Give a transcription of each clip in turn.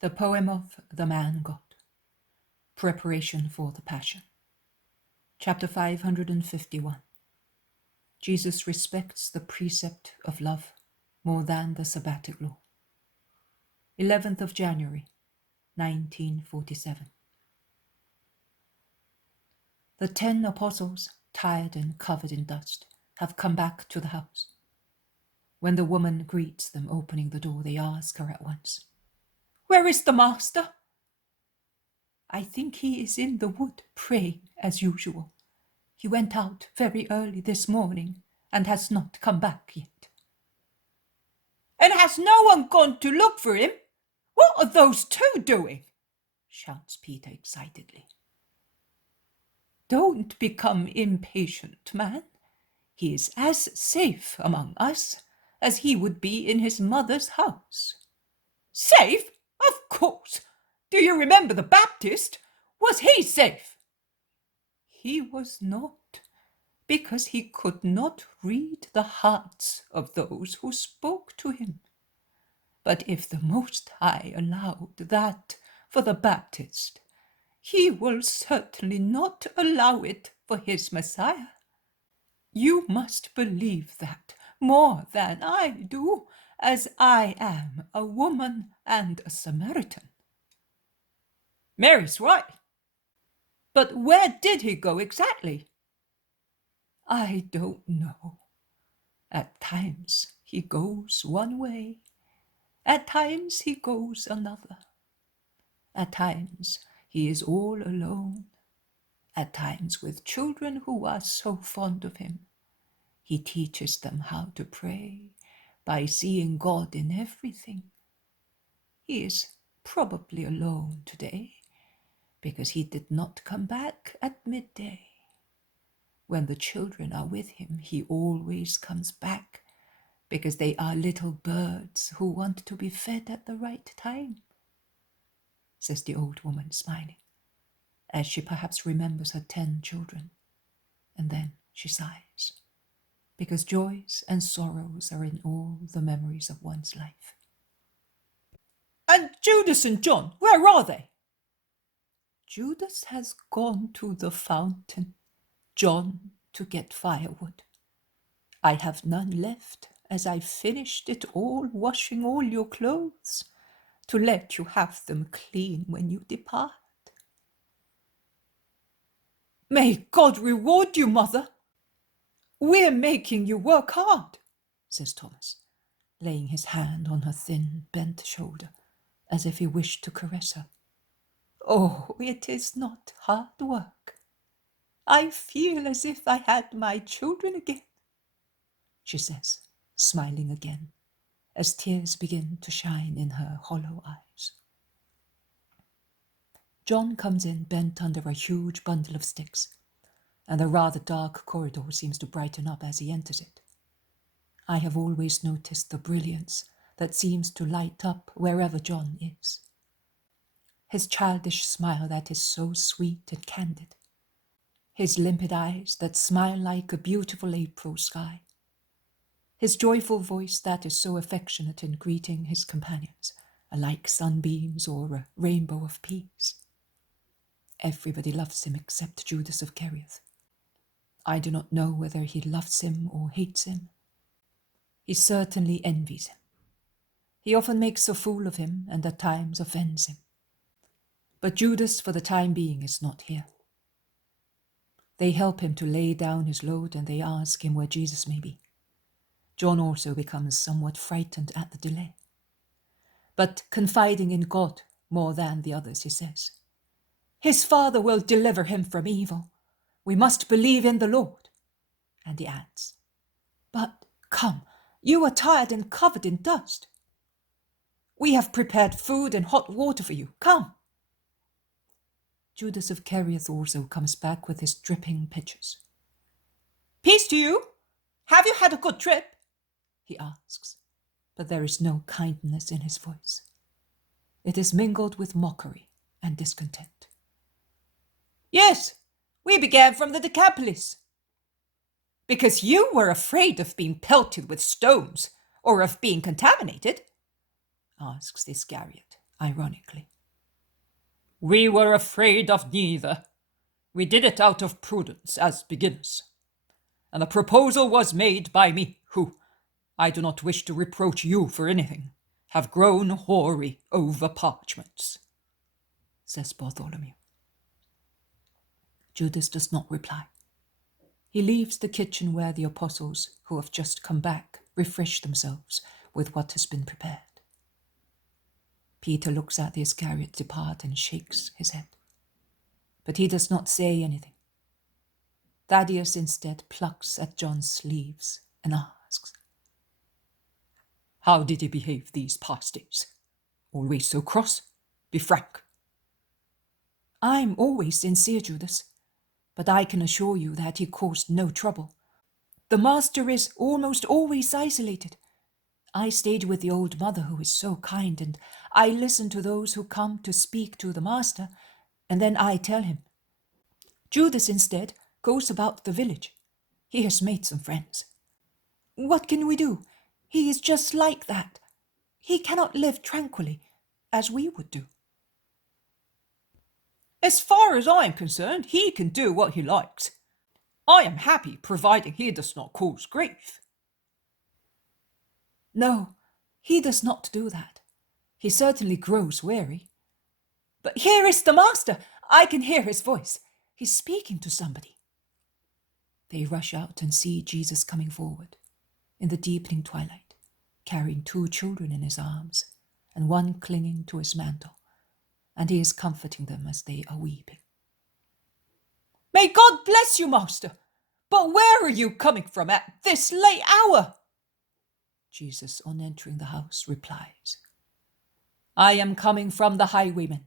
The poem of the man God. Preparation for the Passion. Chapter 551. Jesus respects the precept of love more than the Sabbatic law. 11th of January, 1947. The 10 apostles, tired and covered in dust, have come back to the house. When the woman greets them opening the door, they ask her at once, "Where is the master?" "I think he is in the wood, praying as usual. He went out very early this morning and has not come back yet." "And has no one gone to look for him? What are those two doing?" shouts Peter excitedly. "Don't become impatient, man. He is as safe among us as he would be in his mother's house." "Safe? Of course. Do you remember the Baptist? Was he safe?" "He was not, because he could not read the hearts of those who spoke to him. But if the Most High allowed that for the Baptist, he will certainly not allow it for his Messiah. You must believe that more than I do, as I am a woman and a Samaritan." "Mary's right. But where did he go exactly?" "I don't know. At times he goes one way, at times he goes another. At times he is all alone, at times with children who are so fond of him. He teaches them how to pray by seeing God in everything. He is probably alone today, because he did not come back at midday. When the children are with him, he always comes back, because they are little birds who want to be fed at the right time," says the old woman, smiling, as she perhaps remembers her 10 children. And then she sighs, because joys and sorrows are in all the memories of one's life. "And Judas and John, where are they?" "Judas has gone to the fountain, John to get firewood. I have none left, as I finished it all, washing all your clothes, to let you have them clean when you depart." "May God reward you, Mother. We're making you work hard," says Thomas, laying his hand on her thin, bent shoulder, as if he wished to caress her. "Oh, it is not hard work. I feel as if I had my children again," she says, smiling again, as tears begin to shine in her hollow eyes. John comes in bent under a huge bundle of sticks, and the rather dark corridor seems to brighten up as he enters it. I have always noticed the brilliance that seems to light up wherever John is. His childish smile that is so sweet and candid. His limpid eyes that smile like a beautiful April sky. His joyful voice that is so affectionate in greeting his companions, like sunbeams or a rainbow of peace. Everybody loves him except Judas of Kerioth. I do not know whether he loves him or hates him. He certainly envies him. He often makes a fool of him and at times offends him. But Judas, for the time being, is not here. They help him to lay down his load, and they ask him where Jesus may be. John also becomes somewhat frightened at the delay. But confiding in God more than the others, he says, "His Father will deliver him from evil. We must believe in the Lord." And he adds, "But come, you are tired and covered in dust. We have prepared food and hot water for you. Come." Judas of Kerioth also comes back with his dripping pitchers. "Peace to you. Have you had a good trip?" he asks, but there is no kindness in his voice. It is mingled with mockery and discontent. "Yes, we began from the Decapolis." "Because you were afraid of being pelted with stones or of being contaminated?" asks the Iscariot, ironically. We were afraid of neither. We did it out of prudence as beginners. And the proposal was made by me, who, I do not wish to reproach you for anything, have grown hoary over parchments, says Bartholomew. Judas does not reply. He leaves the kitchen where the apostles, who have just come back, refresh themselves with what has been prepared. Peter looks at the Iscariot depart and shakes his head. But he does not say anything. Thaddeus instead plucks at John's sleeves and asks, "How did he behave these past days? Always so cross? Be frank." "I'm always sincere, Judas, but I can assure you that he caused no trouble. The master is almost always isolated. I stayed with the old mother who is so kind, and I listen to those who come to speak to the master, and then I tell him. Judas instead goes about the village. He has made some friends. What can we do? He is just like that. He cannot live tranquilly, as we would do." "As far as I am concerned, he can do what he likes. I am happy, providing he does not cause grief." "No, he does not do that. He certainly grows weary. But here is the master! I can hear his voice. He's speaking to somebody." They rush out and see Jesus coming forward in the deepening twilight, carrying 2 children in his arms and one clinging to his mantle, and he is comforting them as they are weeping. "May God bless you, master! But where are you coming from at this late hour?" Jesus, on entering the house, replies, "I am coming from the highwaymen.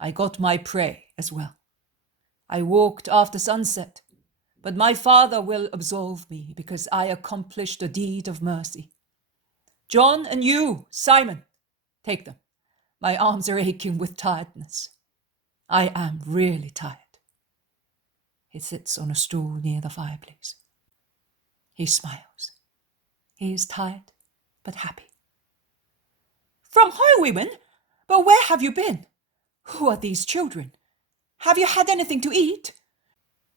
I got my prey as well. I walked after sunset, but my Father will absolve me because I accomplished a deed of mercy. John and you, Simon, take them. My arms are aching with tiredness. I am really tired." He sits on a stool near the fireplace. He smiles. He is tired, but happy. "From highwaymen? But where have you been? Who are these children? Have you had anything to eat?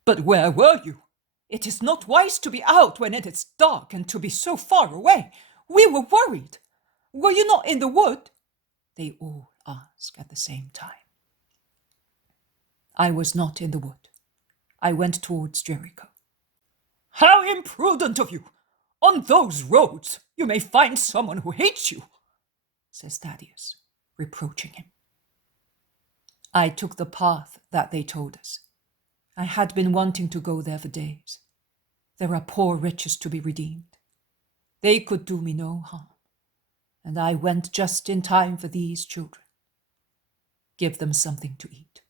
But where were you? It is not wise to be out when it is dark and to be so far away. We were worried. Were you not in the wood?" They all ask at the same time. "I was not in the wood. I went towards Jericho." "How imprudent of you! On those roads you may find someone who hates you," says Thaddeus, reproaching him. "I took the path that they told us. I had been wanting to go there for days. There are poor wretches to be redeemed. They could do me no harm, and I went just in time for these children. Give them something to eat.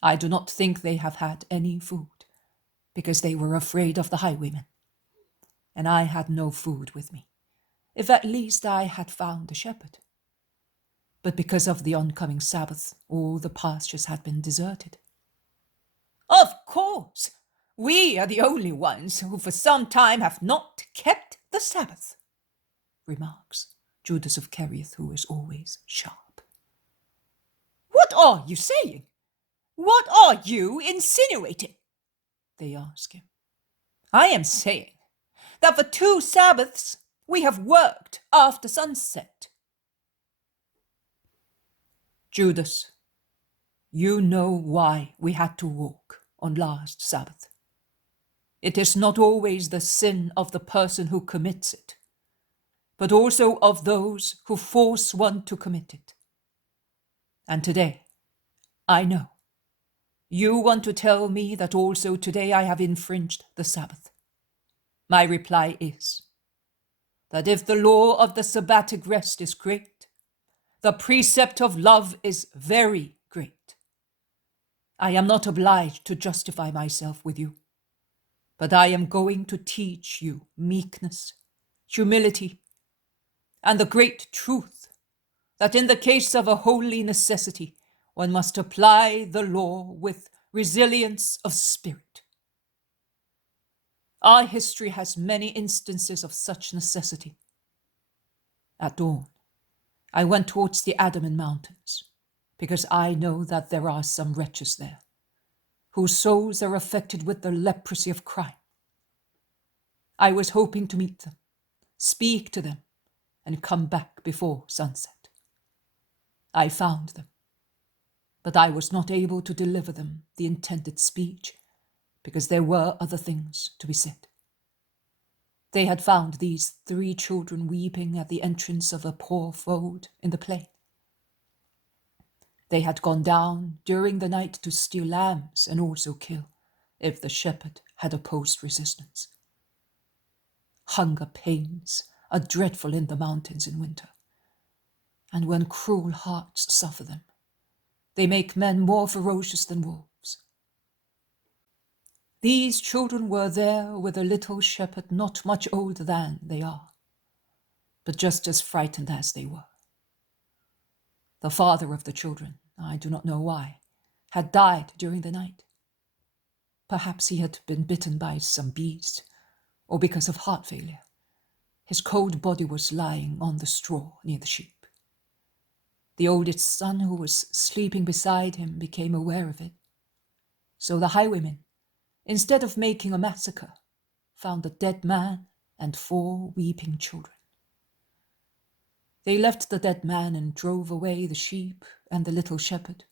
I do not think they have had any food, because they were afraid of the highwaymen. And I had no food with me, if at least I had found a shepherd. But because of the oncoming Sabbath, all the pastures had been deserted." "Of course, we are the only ones who for some time have not kept the Sabbath," remarks Judas of Kerioth, who is always sharp. "What are you saying? What are you insinuating?" they ask him. "I am saying that for 2 Sabbaths we have worked after sunset." "Judas, you know why we had to walk on last Sabbath. It is not always the sin of the person who commits it, but also of those who force one to commit it. And today, I know, you want to tell me that also today I have infringed the Sabbath. My reply is that if the law of the Sabbatic rest is great, the precept of love is very great. I am not obliged to justify myself with you, but I am going to teach you meekness, humility, and the great truth that in the case of a holy necessity, one must apply the law with resilience of spirit. Our history has many instances of such necessity. At dawn, I went towards the Adamant Mountains, because I know that there are some wretches there, whose souls are affected with the leprosy of crime. I was hoping to meet them, speak to them, and come back before sunset. I found them, but I was not able to deliver them the intended speech, because there were other things to be said. They had found these 3 children weeping at the entrance of a poor fold in the plain. They had gone down during the night to steal lambs and also kill, if the shepherd had opposed resistance. Hunger pains are dreadful in the mountains in winter, and when cruel hearts suffer them, they make men more ferocious than wolves. These children were there with a little shepherd not much older than they are, but just as frightened as they were. The father of the children, I do not know why, had died during the night. Perhaps he had been bitten by some beast, or because of heart failure. His cold body was lying on the straw near the sheep. The oldest son, who was sleeping beside him, became aware of it. So the highwaymen, instead of making a massacre, found a dead man and 4 weeping children. They left the dead man and drove away the sheep and the little shepherd.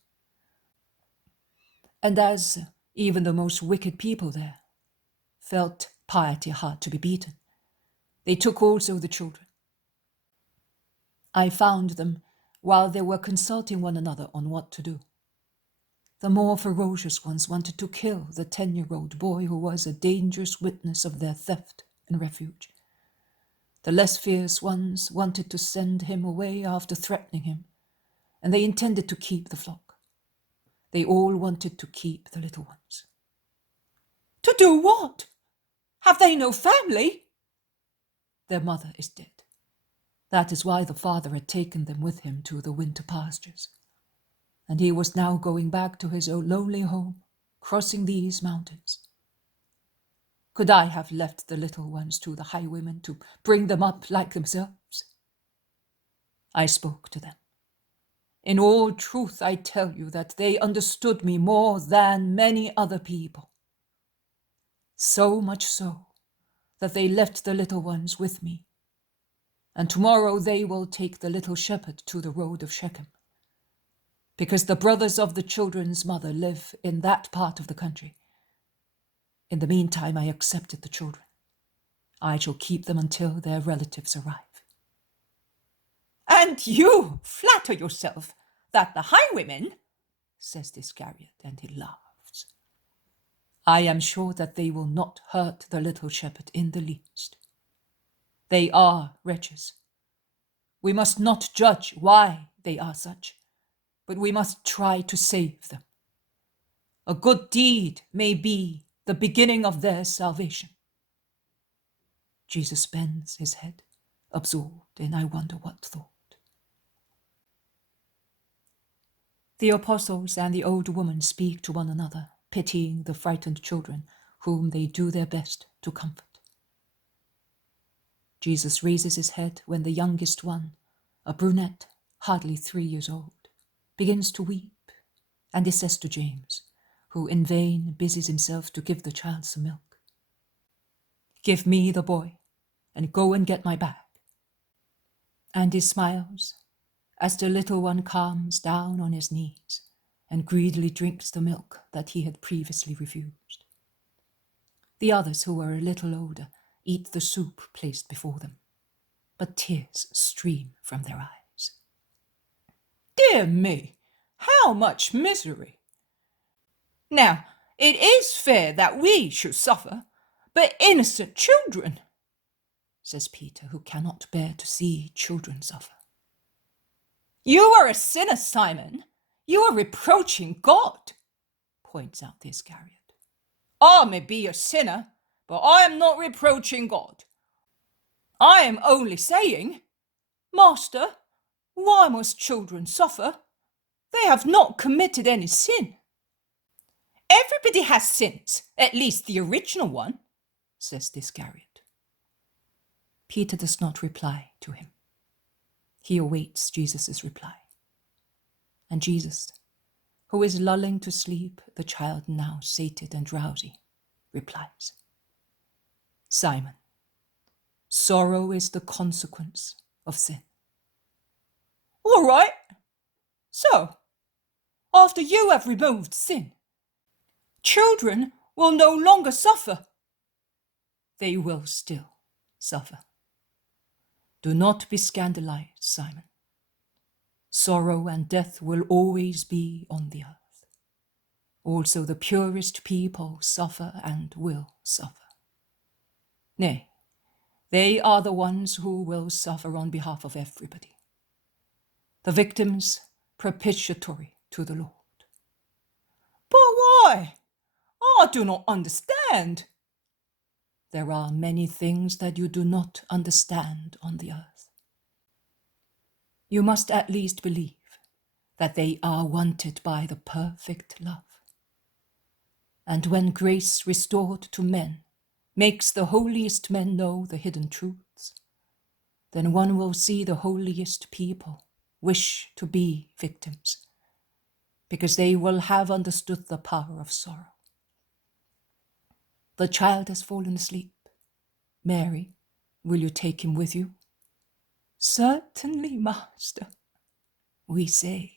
And as even the most wicked people there felt piety hard to be beaten, they took also the children. I found them while they were consulting one another on what to do. The more ferocious ones wanted to kill the 10-year-old boy who was a dangerous witness of their theft and refuge. The less fierce ones wanted to send him away after threatening him, and they intended to keep the flock. They all wanted to keep the little ones. To do what? Have they no family? Their mother is dead. That is why the father had taken them with him to the winter pastures, and he was now going back to his own lonely home, crossing these mountains. Could I have left the little ones to the highwaymen to bring them up like themselves? I spoke to them. In all truth, I tell you that they understood me more than many other people. So much so that they left the little ones with me, and tomorrow they will take the little shepherd to the road of Shechem, because the brothers of the children's mother live in that part of the country. In the meantime, I accepted the children. I shall keep them until their relatives arrive. And you flatter yourself that the highwaymen, says Iscariot, and he laughs. I am sure that they will not hurt the little shepherd in the least. They are wretches. We must not judge why they are such, but we must try to save them. A good deed may be the beginning of their salvation. Jesus bends his head, absorbed in I wonder what thought. The apostles and the old woman speak to one another, pitying the frightened children, whom they do their best to comfort. Jesus raises his head when the youngest one, a brunette, hardly 3 years old, begins to weep, and he says to James, who in vain busies himself to give the child some milk, "Give me the boy, and go and get my bag." And he smiles as the little one calms down on his knees and greedily drinks the milk that he had previously refused. The others, who are a little older, eat the soup placed before them, but tears stream from their eyes. dear me, how much misery! Now, it is fair that we should suffer, but innocent children, says Peter, who cannot bear to see children suffer. You are a sinner, Simon. You are reproaching God, points out the Iscariot. I may be a sinner, but I am not reproaching God. I am only saying, Master, why must children suffer? They have not committed any sin. Everybody has sins, at least the original one, says the Iscariot. Peter does not reply to him. He awaits Jesus' reply. And Jesus, who is lulling to sleep the child now sated and drowsy, replies, Simon, sorrow is the consequence of sin. All right. So, after you have removed sin, children will no longer suffer. They will still suffer. Do not be scandalized, Simon. Sorrow and death will always be on the earth. Also the purest people suffer and will suffer. Nay, they are the ones who will suffer on behalf of everybody. The victims propitiatory to the Lord. But why? I do not understand. There are many things that you do not understand on the earth. You must at least believe that they are wanted by the perfect love. And when grace restored to men makes the holiest men know the hidden truths, then one will see the holiest people wish to be victims, because they will have understood the power of sorrow. The child has fallen asleep. Mary, will you take him with you? Certainly, Master, we say.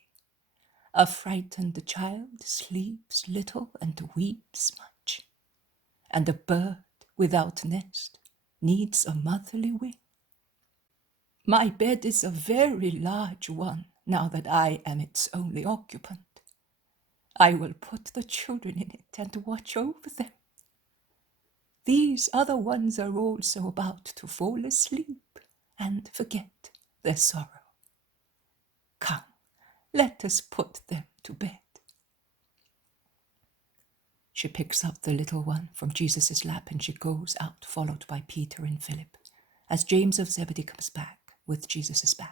A frightened child sleeps little and weeps much, and a bird without nest needs a motherly wing. My bed is a very large one, now that I am its only occupant. I will put the children in it and watch over them. These other ones are also about to fall asleep and forget their sorrow. Come, let us put them to bed. She picks up the little one from Jesus' lap and she goes out, followed by Peter and Philip, as James of Zebedee comes back with Jesus' bag.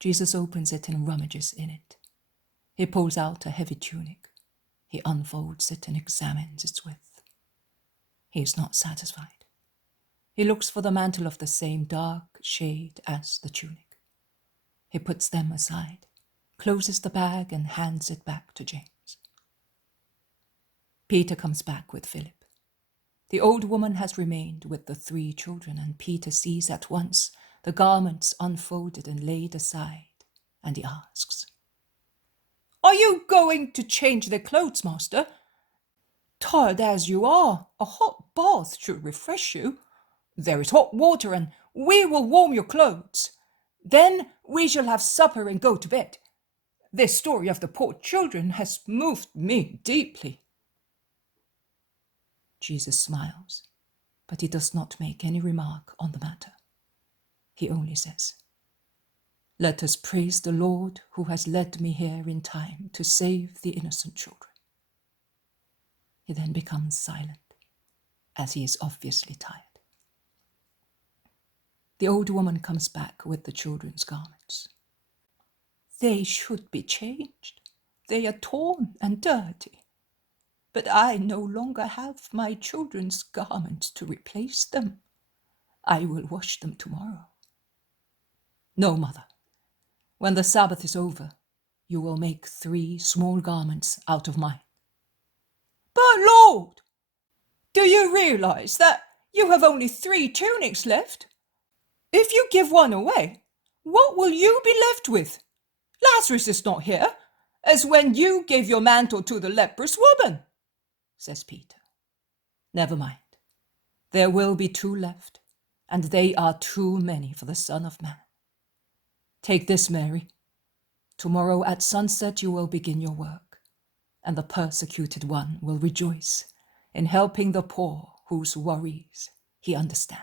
Jesus opens it and rummages in it. He pulls out a heavy tunic. He unfolds it and examines its width. He is not satisfied. He looks for the mantle of the same dark shade as the tunic. He puts them aside, closes the bag, and hands it back to James. Peter comes back with Philip. The old woman has remained with the 3 children, and Peter sees at once the garments unfolded and laid aside, and he asks, Are you going to change their clothes, Master? Tired as you are, a hot bath should refresh you. There is hot water, and we will warm your clothes. Then we shall have supper and go to bed. This story of the poor children has moved me deeply. Jesus smiles, but he does not make any remark on the matter. He only says, Let us praise the Lord who has led me here in time to save the innocent children. He then becomes silent, as he is obviously tired. The old woman comes back with the children's garments. They should be changed. They are torn and dirty. But I no longer have my children's garments to replace them. I will wash them tomorrow. No, Mother. When the Sabbath is over, you will make 3 small garments out of mine. But Lord, do you realize that you have only 3 tunics left? If you give one away, what will you be left with? Lazarus is not here, as when you gave your mantle to the leprous woman, says Peter. Never mind. There will be 2 left, and they are too many for the Son of Man. Take this, Mary. Tomorrow at sunset you will begin your work, and the persecuted one will rejoice in helping the poor whose worries he understands.